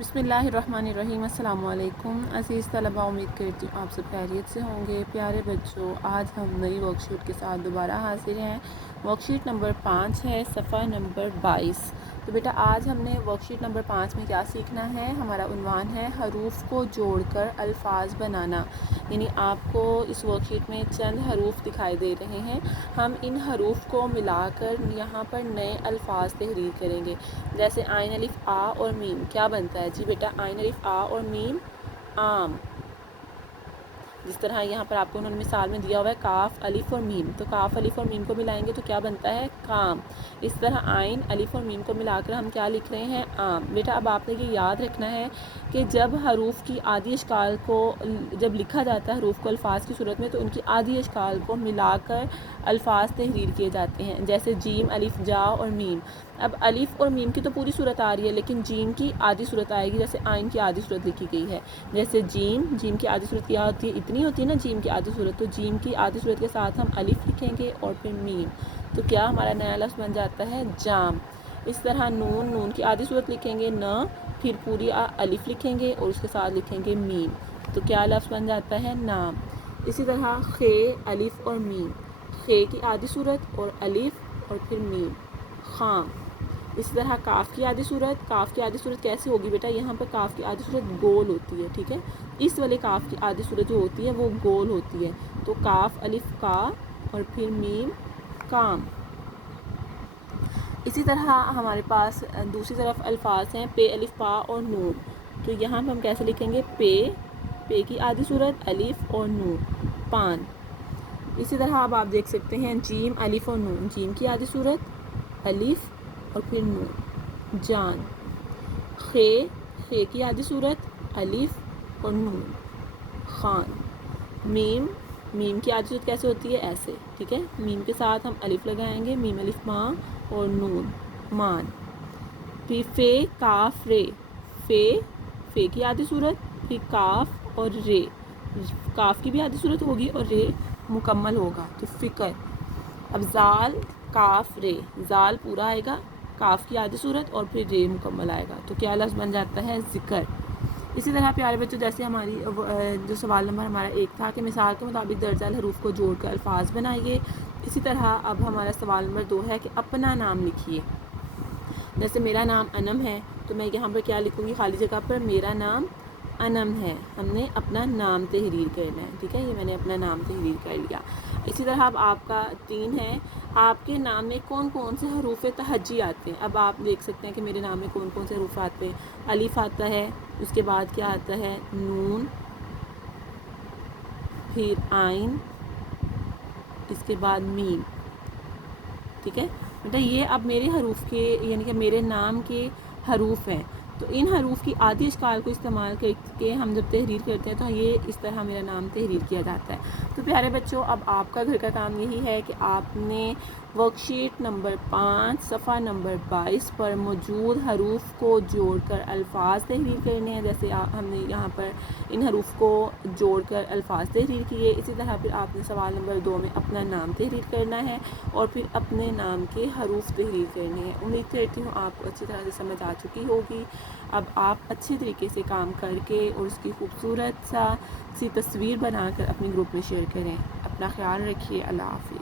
बिस्मिल्लाहिर्रहमानिर्रहीम। अस्सलाम वालेकुम अज़ीज़ तलबा, उम्मीद करती हूँ आप सब खैरियत से होंगे। प्यारे बच्चों, आज हम नई वर्कशीट के साथ दोबारा हाजिर हैं। वर्कशीट नंबर 5 है, सफ़ा नंबर 22। तो बेटा आज हमने वर्कशीट नंबर 5 में क्या सीखना है। हमारा उन्वान है हरूफ को जोड़कर अल्फाज बनाना। यानी आपको इस वर्कशीट में चंद हरूफ दिखाई दे रहे हैं, हम इन हरूफ को मिलाकर यहाँ पर नए अल्फाज तहरीर करेंगे। जैसे आइन अलिफ आ और मीम क्या बनता है जी बेटा, आइन अलिफ आ और मीम आम। जिस तरह यहाँ पर आपको उन्होंने मिसाल में दिया हुआ है काफ अलिफ और मीम, तो काफ अलिफ और मीम को मिलाएंगे तो क्या बनता है काम। इस तरह आइन अलिफ और मीम को मिलाकर हम क्या लिख रहे हैं आम। बेटा अब आपने ये याद रखना है कि जब हरूफ की आदि अशकाल को जब लिखा जाता है हरूफ को अल्फाज की सूरत में, तो उनकी आदि अशकाल को मिलाकर अल्फाज तहरीर किए जाते हैं। जैसे जीम अलिफ जा और मीम। अब अलिफ और मीम की तो पूरी सूरत आ रही है, लेकिन जीम की आधी सूरत आएगी। जैसे आइन की आधी सूरत लिखी गई है। जैसे जीम की आधी सूरत क्या होती है, इतनी होती है ना जीम की आधी सूरत, तो जीम की आधी सूरत के साथ हम अलिफ लिखेंगे और फिर मीम, तो क्या हमारा नया लफ्ज़ बन जाता है जाम। इस तरह नून की आधी सूरत लिखेंगे न, फिर पूरी अलिफ लिखेंगे और उसके साथ लिखेंगे मीम, तो क्या लफ्ज़ बन जाता है नाम। इसी तरह खे अलिफ और मीम, खे की आधी सूरत और अलिफ और फिर मीम खाम। इसी तरह काफ़ की आधी सूरत कैसे होगी बेटा, यहाँ पर काफ़ की आधी सूरत गोल होती है, ठीक है। इस वाले काफ़ की आधी सूरत जो होती है वो गोल होती है, तो काफ़ अलिफ का और फिर मीम काम। इसी तरह हमारे पास दूसरी तरफ अल्फाज हैं पे अलिफ पा और नून, तो यहाँ पर हम कैसे लिखेंगे पे की आधी सूरत अलिफ और नून पान। इसी तरह अब आप देख सकते हैं जीम अलिफ और नून, जीम की आधी सूरत अलिफ और फिर नून जान। खे की आधी सूरत अलिफ और नून खान। मीम की आधी सूरत कैसे होती है ऐसे, ठीक है। मीम के साथ हम अलिफ लगाएंगे, मीम अलिफ माँ और नून मान। फिर फे काफ रे, फे की आधी सूरत, फिर काफ और रे, काफ की भी आधी सूरत होगी और रे मुकम्मल होगा तो फ़िक्र। अब जाल काफ रे, जाल पूरा आएगा, काफ की आधी सूरत और फिर रे मुकम्मल आएगा, तो क्या लफ्ज़ बन जाता है ज़िक्र। इसी तरह प्यारे बच्चों, जैसे हमारी जो सवाल नंबर हमारा 1 था कि मिसाल के मुताबिक दर्जा हरूफ को जोड़कर अल्फाज बनाइए। इसी तरह अब हमारा सवाल नंबर 2 है कि अपना नाम लिखिए। जैसे मेरा नाम अनम है, तो मैं यहाँ पर क्या लिखूँगी, खाली जगह पर मेरा नाम अनम है। हमने अपना नाम तहरीर करना है, ठीक है। ये मैंने अपना नाम तहरीर कर लिया। इसी तरह अब आपका 3 है, आपके नाम में कौन कौन से हरूफ तहज्जी आते हैं। अब आप देख सकते हैं कि मेरे नाम में कौन कौन से हरूफ आते हैं। अलिफ आता है, उसके बाद क्या आता है नून, फिर आइन, इसके बाद मीम, ठीक है बेटा। ये अब मेरे हरूफ के यानी कि मेरे नाम के हरूफ हैं, तो इन हरूफ की आधी अशकाल को इस्तेमाल करके हम जब तहरीर करते हैं तो ये इस तरह मेरा नाम तहरीर किया जाता है। तो प्यारे बच्चों, अब आपका घर का काम यही है कि आपने वर्कशीट नंबर 5 सफ़ा नंबर 22 पर मौजूद हरूफ को जोड़कर अल्फाज तहरीर करने हैं। जैसे हमने यहाँ पर इन हरूफ को जोड़कर अल्फाज तहरीर किए। इसी तरह फिर आपने सवाल नंबर 2 में अपना नाम तहरीर करना है और फिर अपने नाम के हरूफ तहरीर करने हैं। उम्मीद करती हूँ आपको अच्छी तरह से समझ आ चुकी होगी। अब आप अच्छे तरीके से काम करके और उसकी खूबसूरत सी तस्वीर बनाकर अपने ग्रुप में शेयर करें। अपना ख्याल रखिए। अल्लाह हाफ़िज़।